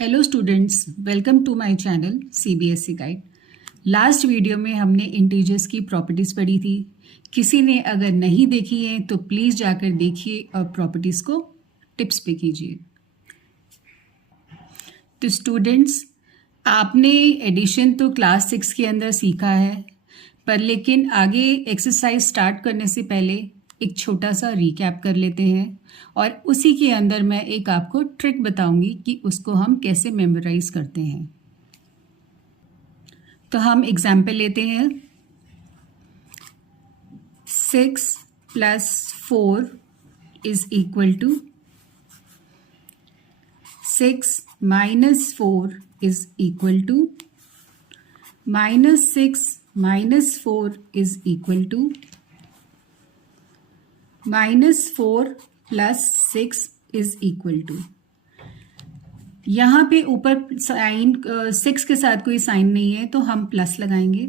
Hello students, welcome to my channel CBSE guide. Last video में हमने integers की properties पढ़ी थी। किसी ने अगर नहीं देखी है तो प्लीज़ जाकर देखिए और प्रॉपर्टीज़ को टिप्स पे कीजिए। तो स्टूडेंट्स, आपने एडिशन तो क्लास 6 के अंदर सीखा है, पर लेकिन आगे एक्सरसाइज स्टार्ट करने से पहले एक छोटा सा रिकैप कर लेते हैं और उसी के अंदर मैं एक आपको ट्रिक बताऊंगी कि उसको हम कैसे मेमोराइज करते हैं। तो हम एग्जाम्पल लेते हैं। 6 + 4 is equal to 6 - 4 is equal to -6 - 4 is equal to -4 + 6 is equal to. यहाँ पे ऊपर साइन 6 के साथ कोई साइन नहीं है तो हम प्लस लगाएंगे।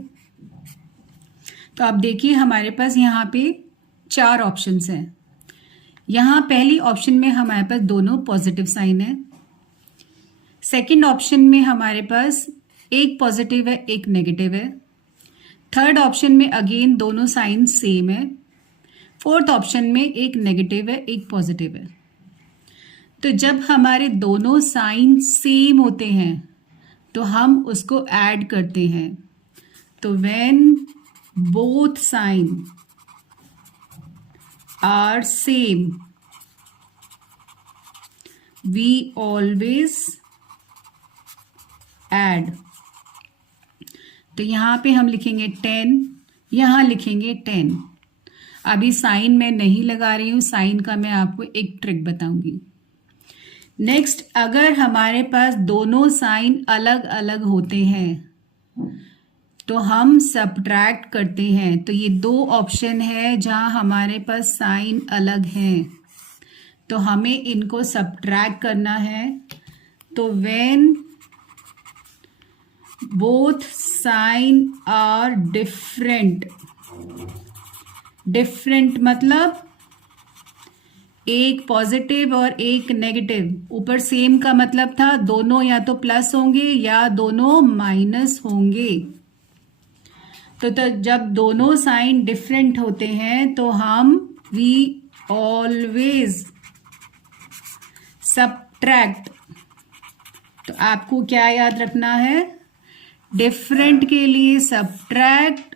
तो आप देखिए हमारे पास यहाँ पे 4 ऑप्शंस हैं। यहाँ पहली ऑप्शन में हमारे पास दोनों पॉजिटिव साइन है। सेकंड ऑप्शन में हमारे पास एक पॉजिटिव है, एक नेगेटिव है। थर्ड ऑप्शन में अगेन दोनों साइन सेम है। फोर्थ ऑप्शन में एक नेगेटिव है, एक पॉजिटिव है। तो जब हमारे दोनों साइन सेम होते हैं तो हम उसको ऐड करते हैं। तो when both sign are same we always add. तो यहां पे हम लिखेंगे 10, यहां लिखेंगे 10। अभी साइन मैं नहीं लगा रही हूं, साइन का मैं आपको एक ट्रिक बताऊंगी। नेक्स्ट, अगर हमारे पास दोनों साइन अलग अलग होते हैं तो हम सब्ट्रैक्ट करते हैं। तो ये 2 ऑप्शन है जहां हमारे पास साइन अलग हैं, तो हमें इनको सब्ट्रैक्ट करना है। तो when both sign are different, different मतलब एक पॉजिटिव और एक नेगेटिव। ऊपर सेम का मतलब था दोनों या तो प्लस होंगे या दोनों माइनस होंगे। तो जब दोनों साइन डिफरेंट होते हैं तो हम वी ऑलवेज सब्ट्रैक्ट। तो आपको क्या याद रखना है? डिफरेंट के लिए सब्ट्रैक्ट,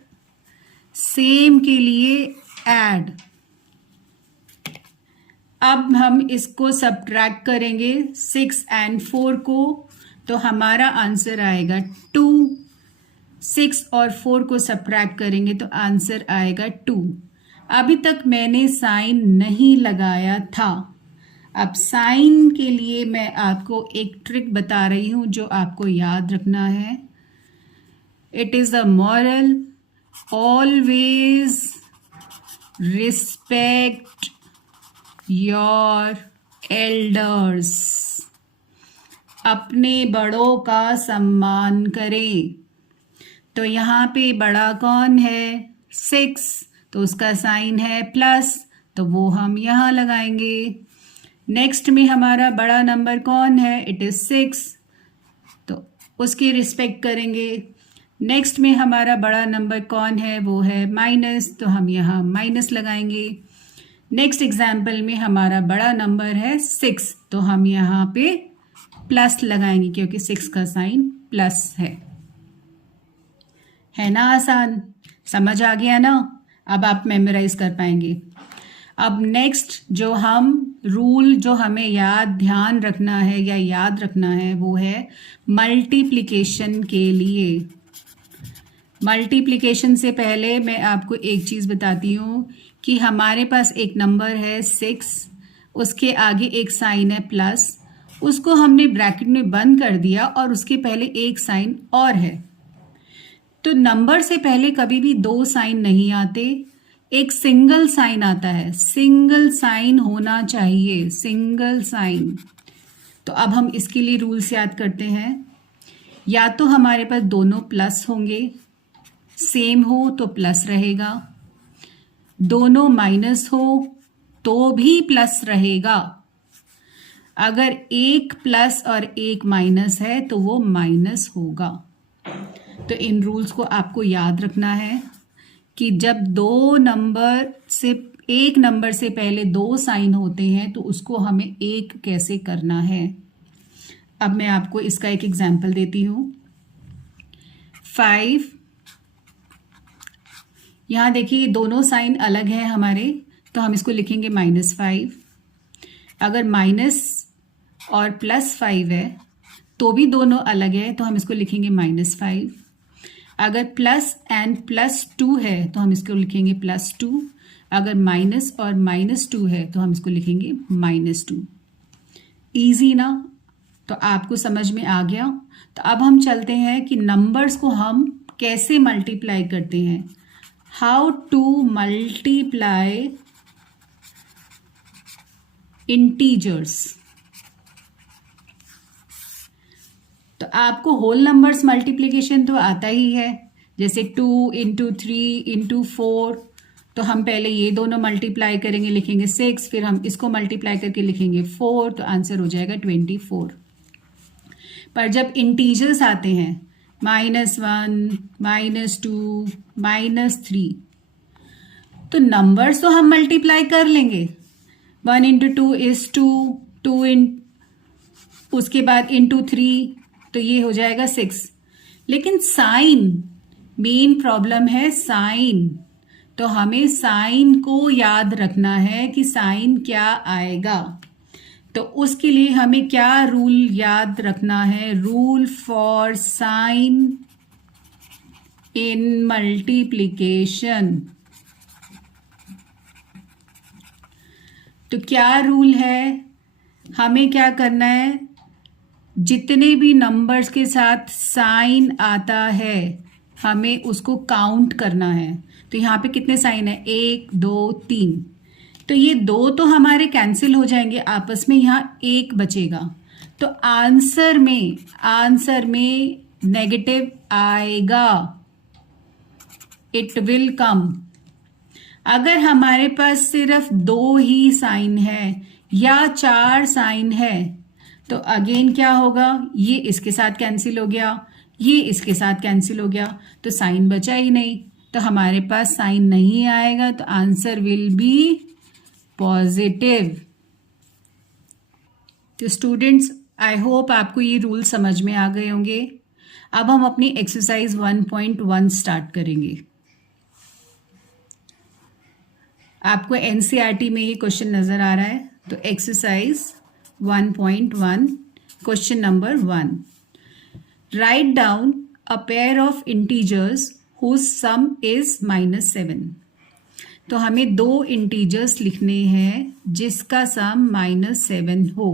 सेम के लिए ऐड। अब हम इसको सब्ट्रैक्ट करेंगे 6 और 4 को, तो हमारा आंसर आएगा 2। 6 और 4 को सब्ट्रैक्ट करेंगे तो आंसर आएगा 2। अभी तक मैंने साइन नहीं लगाया था। अब साइन के लिए मैं आपको एक ट्रिक बता रही हूं जो आपको याद रखना है। It is a moral, always respect your elders. अपने बड़ों का सम्मान करें। तो यहाँ पे बड़ा कौन है? 6, तो उसका साइन है प्लस, तो वो हम यहाँ लगाएंगे। नेक्स्ट में हमारा बड़ा नंबर कौन है? इट इज 6, तो उसकी रिस्पेक्ट करेंगे। नेक्स्ट में हमारा बड़ा नंबर कौन है? वो है माइनस, तो हम यहाँ माइनस लगाएंगे। नेक्स्ट एग्जाम्पल में हमारा बड़ा नंबर है 6, तो हम यहाँ पे प्लस लगाएंगे क्योंकि 6 का साइन प्लस है ना। आसान, समझ आ गया ना? अब आप मेमोराइज कर पाएंगे। अब नेक्स्ट जो हम रूल जो हमें ध्यान रखना है या याद रखना है वो है मल्टीप्लिकेशन के लिए। मल्टीप्लिकेशन से पहले मैं आपको एक चीज़ बताती हूँ कि हमारे पास एक नंबर है 6, उसके आगे एक साइन है प्लस, उसको हमने ब्रैकेट में बंद कर दिया और उसके पहले एक साइन और है। तो नंबर से पहले कभी भी 2 साइन नहीं आते, एक सिंगल साइन आता है। सिंगल साइन होना चाहिए, सिंगल साइन। तो अब हम इसके लिए रूल्स याद करते हैं। या तो हमारे पास दोनों प्लस होंगे, सेम हो तो प्लस रहेगा, दोनों माइनस हो तो भी प्लस रहेगा। अगर एक प्लस और एक माइनस है तो वो माइनस होगा। तो इन रूल्स को आपको याद रखना है कि जब एक नंबर से पहले दो साइन होते हैं तो उसको हमें एक कैसे करना है। अब मैं आपको इसका एक एग्जाम्पल देती हूँ। 5, यहाँ देखिए दोनों साइन अलग हैं हमारे, तो हम इसको लिखेंगे -5। अगर माइनस और +5 है तो भी दोनों अलग है, तो हम इसको लिखेंगे -5। अगर प्लस एंड +2 है तो हम इसको लिखेंगे +2। अगर माइनस और -2 है तो हम इसको लिखेंगे -2। ईजी ना? तो आपको समझ में आ गया। तो अब हम चलते हैं कि नंबर्स को हम कैसे मल्टीप्लाई करते हैं। How to multiply integers. तो आपको होल नंबर्स मल्टीप्लिकेशन तो आता ही है, जैसे 2 × 3 × 4। तो हम पहले ये दोनों मल्टीप्लाई करेंगे, लिखेंगे 6, फिर हम इसको मल्टीप्लाई करके लिखेंगे 4, तो आंसर हो जाएगा 24। पर जब इंटीजर्स आते हैं -1, -2, -3, तो नंबर्स तो हम मल्टीप्लाई कर लेंगे। 1 × 2 is 2, 2 उसके बाद × 3, तो ये हो जाएगा 6। लेकिन साइन, मेन प्रॉब्लम है साइन। तो हमें साइन को याद रखना है कि साइन क्या आएगा। तो उसके लिए हमें क्या रूल याद रखना है? Rule for sign in multiplication. तो क्या रूल है? हमें क्या करना है? जितने भी नंबर्स के साथ साइन आता है हमें उसको काउंट करना है। तो यहाँ पे कितने साइन है? 1, 2, 3। तो ये 2 तो हमारे कैंसिल हो जाएंगे आपस में, यहाँ 1 बचेगा। तो आंसर में नेगेटिव आएगा, इट विल कम। अगर हमारे पास सिर्फ 2 ही साइन है या 4 साइन है तो अगेन क्या होगा? ये इसके साथ कैंसिल हो गया, ये इसके साथ कैंसिल हो गया, तो साइन बचा ही नहीं। तो हमारे पास साइन नहीं आएगा, तो आंसर विल बी पॉजिटिव। तो स्टूडेंट्स, आई होप आपको ये रूल समझ में आ गए होंगे। अब हम अपनी एक्सरसाइज 1.1 स्टार्ट करेंगे। आपको एनसीईआरटी में ये क्वेश्चन नजर आ रहा है। तो exercise 1.1 question number 1, write down a pair of integers whose sum is -7। तो हमें 2 इंटीजर्स लिखने हैं जिसका सम -7 हो।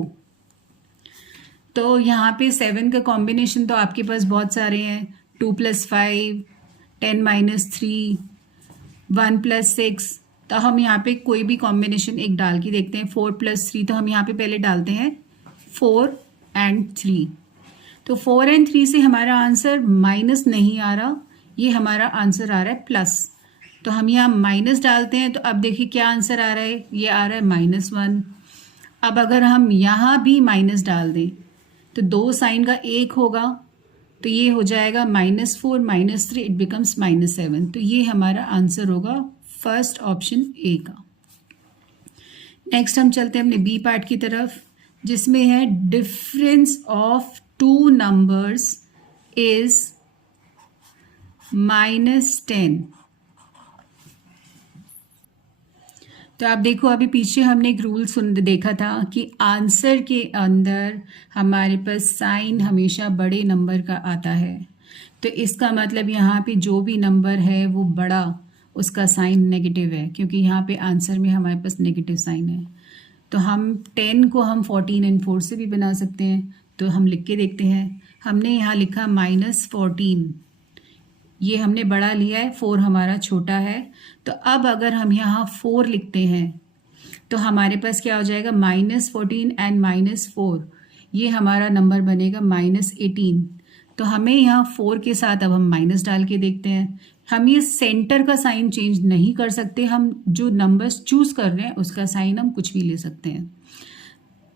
तो यहाँ पे 7 का कॉम्बिनेशन तो आपके पास बहुत सारे हैं, 2 + 5, 10 - 3, 1 + 6। तो हम यहाँ पे कोई भी कॉम्बिनेशन एक डाल के देखते हैं। 4 + 3, तो हम यहाँ पे पहले डालते हैं 4 और 3। तो 4 और 3 से हमारा आंसर माइनस नहीं आ रहा, ये हमारा आंसर आ रहा है प्लस। तो हम यहाँ माइनस डालते हैं, तो अब देखिए क्या आंसर आ रहा है, ये आ रहा है -1। अब अगर हम यहाँ भी माइनस डाल दें तो 2 साइन का 1 होगा, तो ये हो जाएगा -4 - 3, इट बिकम्स -7। तो ये हमारा आंसर होगा फर्स्ट ऑप्शन ए का। नेक्स्ट हम चलते हैं अपने बी पार्ट की तरफ, जिसमें है डिफरेंस ऑफ 2 नंबर्स इज -10। तो आप देखो, अभी पीछे हमने एक रूल देखा था कि आंसर के अंदर हमारे पास साइन हमेशा बड़े नंबर का आता है। तो इसका मतलब यहाँ पे जो भी नंबर है वो बड़ा, उसका साइन नेगेटिव है, क्योंकि यहाँ पे आंसर में हमारे पास नेगेटिव साइन है। तो हम 10 को हम 14 और 4 से भी बना सकते हैं। तो हम लिख के देखते हैं। हमने यहाँ लिखा -14, ये हमने बड़ा लिया है, 4 हमारा छोटा है। तो अब अगर हम यहाँ 4 लिखते हैं तो हमारे पास क्या हो जाएगा? -14 एंड -4, ये हमारा नंबर बनेगा -18। तो हमें यहाँ 4 के साथ अब हम माइनस डाल के देखते हैं। हम ये सेंटर का साइन चेंज नहीं कर सकते, हम जो नंबर्स चूज कर रहे हैं उसका साइन हम कुछ भी ले सकते हैं।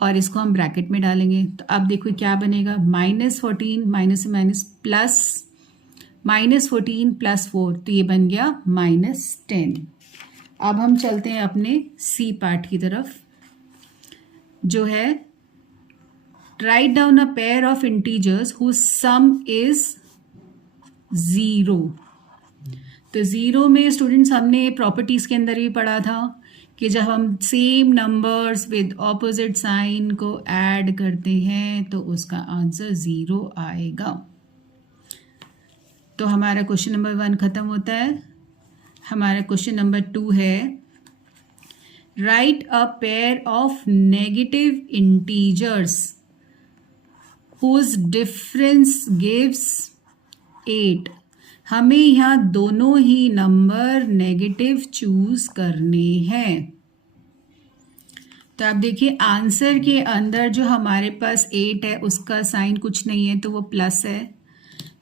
और इसको हम ब्रैकेट में डालेंगे। तो अब देखो क्या बनेगा, -14 माइनस से माइनस प्लस -14 + 4, तो ये बन गया -10। अब हम चलते हैं अपने सी पार्ट की तरफ, जो है write down a pair of integers whose sum is 0। तो 0 में स्टूडेंट्स हमने प्रॉपर्टीज के अंदर भी पढ़ा था कि जब हम same numbers with opposite sign को ऐड करते हैं तो उसका आंसर 0 आएगा। तो हमारा क्वेश्चन नंबर 1 खत्म होता है। हमारा क्वेश्चन नंबर 2 है, write a pair of negative integers whose difference gives 8। हमें यहाँ दोनों ही नंबर नेगेटिव चूज करने हैं। तो आप देखिए आंसर के अंदर जो हमारे पास 8 है उसका साइन कुछ नहीं है, तो वो प्लस है।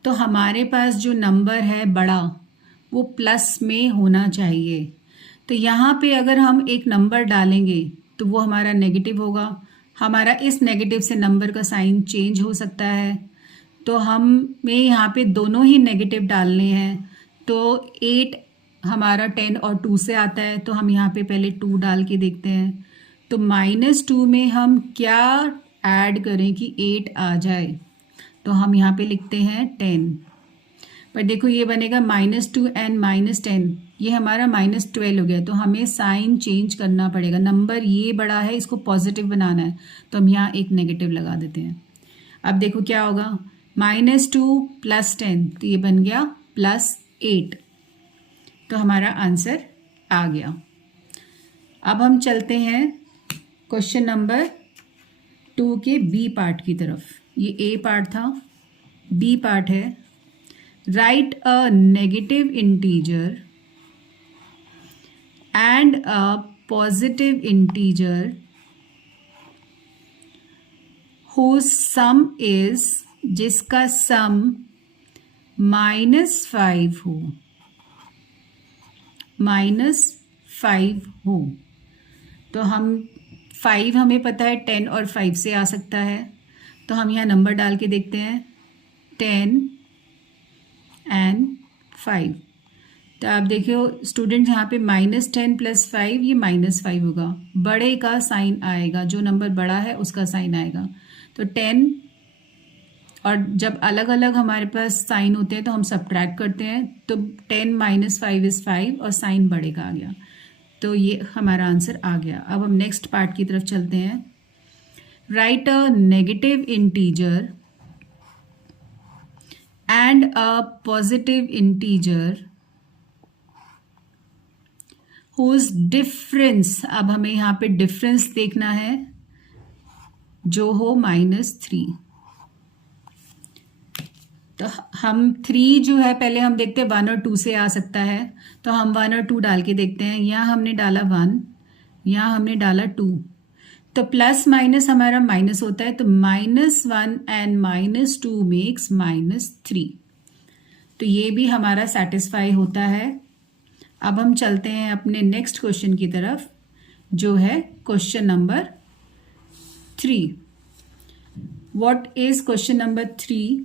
तो हमारे पास जो नंबर है बड़ा वो प्लस में होना चाहिए। तो यहाँ पे अगर हम एक नंबर डालेंगे तो वो हमारा नेगेटिव होगा। हमारा इस नेगेटिव से नंबर का साइन चेंज हो सकता है, तो हमें यहाँ पे दोनों ही नेगेटिव डालने हैं। तो 8 हमारा 10 और 2 से आता है, तो हम यहाँ पे पहले 2 डाल के देखते हैं। तो -2 में हम क्या ऐड करें कि 8 आ जाए, तो हम यहाँ पे लिखते हैं 10। पर देखो ये बनेगा -2 एंड -10, ये हमारा -12 हो गया। तो हमें साइन चेंज करना पड़ेगा। नंबर ये बड़ा है, इसको पॉजिटिव बनाना है, तो हम यहाँ एक नेगेटिव लगा देते हैं। अब देखो क्या होगा, -2 + 10, तो ये बन गया +8। तो हमारा आंसर आ गया। अब हम चलते हैं क्वेश्चन नंबर 2 के बी पार्ट की तरफ। ये ए पार्ट था, बी पार्ट है, write a negative integer and a positive integer whose sum is, जिसका सम -5 हो, -5 हो। तो हम 5 हमें पता है 10 और 5 से आ सकता है, तो हम यहाँ नंबर डाल के देखते हैं 10 एंड 5। तो आप देखियो स्टूडेंट यहाँ पे -10 + 5, ये -5 होगा। बड़े का साइन आएगा, जो नंबर बड़ा है उसका साइन आएगा। तो 10, और जब अलग अलग हमारे पास साइन होते हैं तो हम सब्ट्रैक्ट करते हैं, तो 10 - 5 = 5 और साइन बड़े का आ गया। तो ये हमारा आंसर आ गया। अब हम नेक्स्ट पार्ट की तरफ चलते हैं, write a negative integer and a positive integer whose difference, अब हमें यहाँ पे डिफरेंस देखना है जो हो -3। तो हम 3 जो है पहले हम देखते हैं 1 और 2 से आ सकता है, तो हम 1 और 2 डाल के देखते हैं। यहाँ हमने डाला 1, यहाँ हमने डाला 2, तो प्लस माइनस हमारा माइनस होता है, तो -1 एंड -2 मेक्स -3। तो ये भी हमारा सेटिस्फाई होता है। अब हम चलते हैं अपने नेक्स्ट क्वेश्चन की तरफ, जो है question number 3। What is question number 3?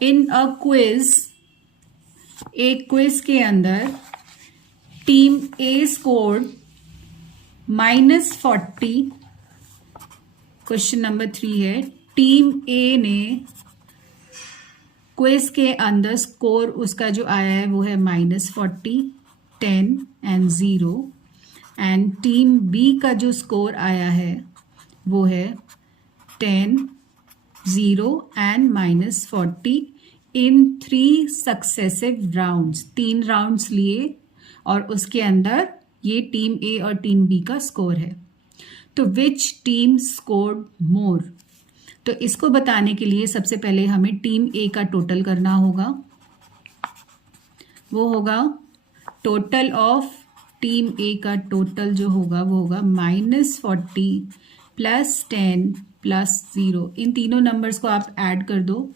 In a quiz, एक क्विज के अंदर टीम ए स्कोर्ड -40। क्वेश्चन नंबर 3 है, टीम ए ने क्विज के अंदर स्कोर उसका जो आया है वो है -40, 10 एंड 0, एंड टीम बी का जो स्कोर आया है वो है 10, 0 and -40 in 3 successive rounds. 3 rounds लिए और उसके अंदर ये टीम ए और टीम बी का स्कोर है। तो विच टीम स्कोर्ड मोर? तो इसको बताने के लिए सबसे पहले हमें टीम ए का टोटल करना होगा। वो होगा टोटल ऑफ टीम ए का टोटल जो होगा वो होगा -40 + 10 + 0। इन तीनों नंबर्स को आप ऐड कर दो।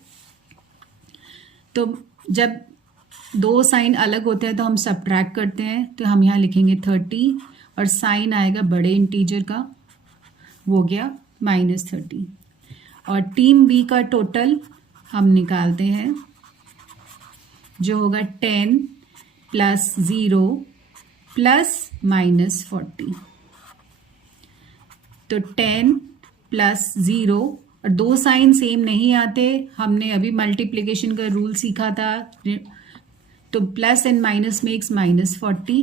तो जब 2 साइन अलग होते हैं तो हम सब्ट्रैक्ट करते हैं, तो हम यहाँ लिखेंगे 30 और साइन आएगा बड़े इंटीजर का, वो गया -30। और टीम बी का टोटल हम निकालते हैं, जो होगा 10 + 0 + -40। तो 10 + 0, और दो साइन सेम नहीं आते, हमने अभी मल्टीप्लिकेशन का रूल सीखा था, तो प्लस एंड माइनस मेक्स -40।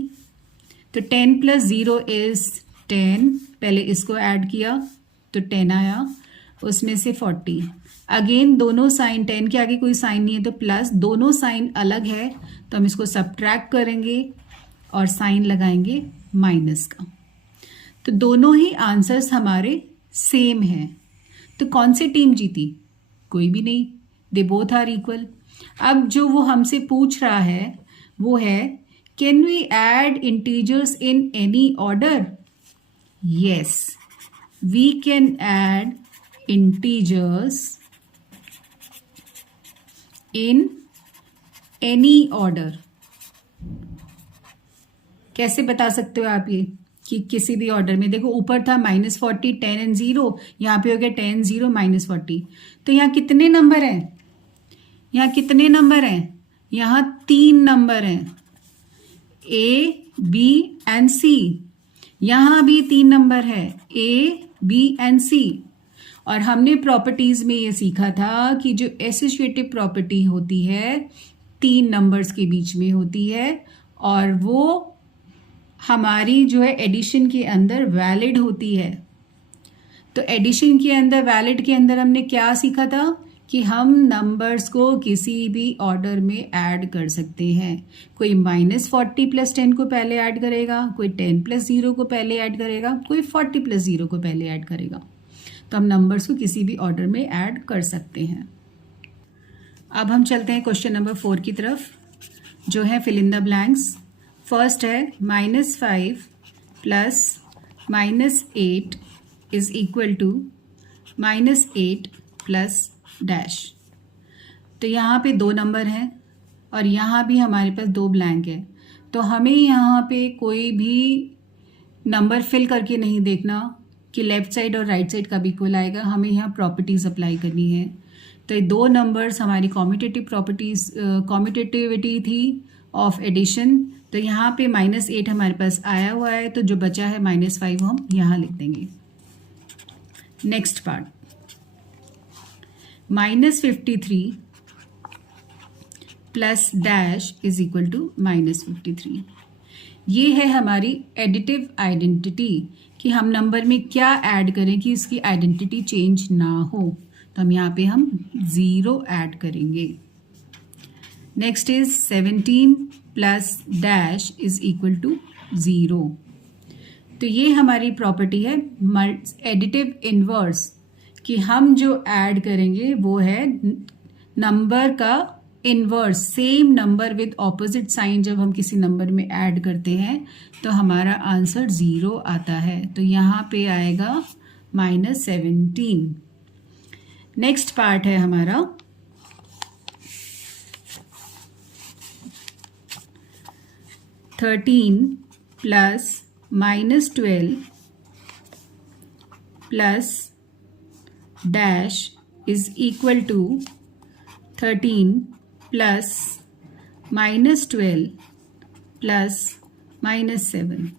तो 10 + 0 इज 10, पहले इसको ऐड किया तो 10 आया, उसमें से 40। अगेन दोनों साइन, 10 के आगे कोई साइन नहीं है तो प्लस, दोनों साइन अलग है तो हम इसको सब्ट्रैक्ट करेंगे और साइन लगाएंगे माइनस का। तो दोनों ही आंसर्स हमारे सेम हैं। तो कौन सी टीम जीती? कोई भी नहीं, दे बोथ आर इक्वल। अब जो वो हमसे पूछ रहा है वो है, can we add integers in any order? Yes, we can add integers in any order. कैसे बता सकते हो आप ये कि किसी भी ऑर्डर में? देखो ऊपर था -40, 10 एंड 0, यहाँ पे हो गया 10 0 -40। तो यहाँ कितने नंबर हैं? यहाँ कितने नंबर हैं? यहाँ 3 नंबर हैं, ए बी एंड सी। यहाँ भी 3 नंबर है, ए बी एंड सी। और हमने प्रॉपर्टीज में ये सीखा था कि जो एसोसिएटिव प्रॉपर्टी होती है 3 नंबर्स के बीच में होती है, और वो हमारी जो है एडिशन के अंदर वैलिड होती है। तो एडिशन के अंदर, वैलिड के अंदर हमने क्या सीखा था कि हम नंबर्स को किसी भी ऑर्डर में ऐड कर सकते हैं। कोई -40 + 10 को पहले ऐड करेगा, कोई 10 + 0 को पहले ऐड करेगा, कोई 40 + 0 को पहले ऐड करेगा। तो हम नंबर्स को किसी भी ऑर्डर में ऐड कर सकते हैं। अब हम चलते हैं क्वेश्चन नंबर 4 की तरफ, जो है fill in the blanks. First है -5 + -8 इज इक्वल टू -8 + डैश। तो यहाँ पे 2 नंबर हैं और यहाँ भी हमारे पास 2 ब्लैंक है। तो हमें यहाँ पे कोई भी नंबर फिल करके नहीं देखना कि लेफ्ट साइड और राइट साइड कब इक्वल आएगा, हमें यहाँ प्रॉपर्टीज अप्लाई करनी है। तो ये 2 नंबर्स हमारी कॉम्यूटेटिव प्रॉपर्टीज, कॉम्यूटेटिविटी थी ऑफ एडिशन। तो यहाँ पे -8 हमारे पास आया हुआ है, तो जो बचा है -5 हम यहाँ लिख देंगे। Next part, -53 + dash is equal to -53। ये है हमारी एडिटिव आइडेंटिटी कि हम नंबर में क्या ऐड करें कि इसकी आइडेंटिटी चेंज ना हो। तो हम यहाँ पे हम 0 ऐड करेंगे। Next is 17 + dash is equal to 0। तो ये हमारी प्रॉपर्टी है एडिटिव इनवर्स, कि हम जो ऐड करेंगे वो है नंबर का inverse, same number with opposite sign. जब हम किसी नंबर में ऐड करते हैं तो हमारा आंसर 0 आता है। तो यहाँ पे आएगा -17। नेक्स्ट पार्ट है हमारा 13 + -12 + डैश इज इक्वल टू 13 + -12 + -7।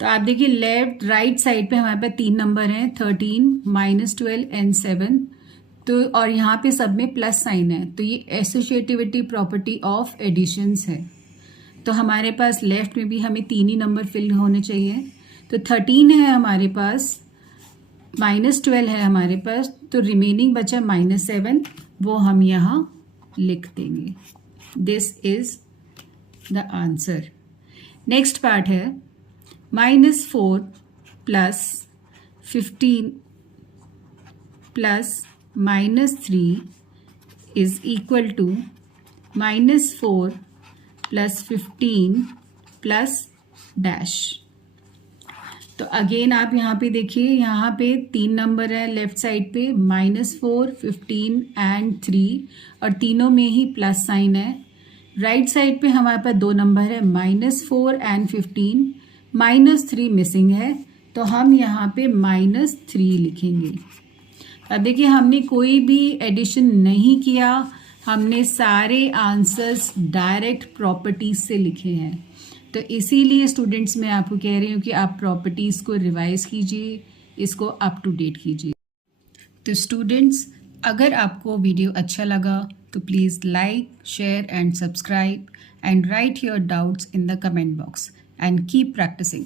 तो आप देखिए लेफ्ट राइट साइड पे हमारे पास 3 नंबर हैं, 13 -12 एंड 7। तो और यहाँ पे सब में प्लस साइन है, तो ये एसोसिएटिविटी प्रॉपर्टी ऑफ एडिशंस है। तो हमारे पास लेफ्ट में भी हमें 3 ही नंबर फिल होने चाहिए। तो 13 है हमारे पास, -12 है हमारे पास, तो रिमेनिंग बचा -7, वो हम यहाँ लिख देंगे। This is the answer. Next part है -4 + 15 + -3 इज इक्वल टू -4 + 15 + डैश। तो अगेन आप यहाँ पे देखिए, यहाँ पे 3 नंबर है लेफ्ट साइड पे, -4, 15 एंड 3, और तीनों में ही प्लस साइन है। राइट साइड पे हमारे पास दो नंबर है -4 एंड 15, -3 मिसिंग है तो हम यहाँ पे -3 लिखेंगे। अब देखिए हमने कोई भी एडिशन नहीं किया, हमने सारे आंसर्स डायरेक्ट प्रॉपर्टीज से लिखे हैं। तो इसीलिए स्टूडेंट्स मैं आपको कह रही हूँ कि आप प्रॉपर्टीज़ को रिवाइज कीजिए, इसको अप टू डेट कीजिए। तो स्टूडेंट्स अगर आपको वीडियो अच्छा लगा तो please like, share and subscribe and write your doubts in the comment box and keep practising.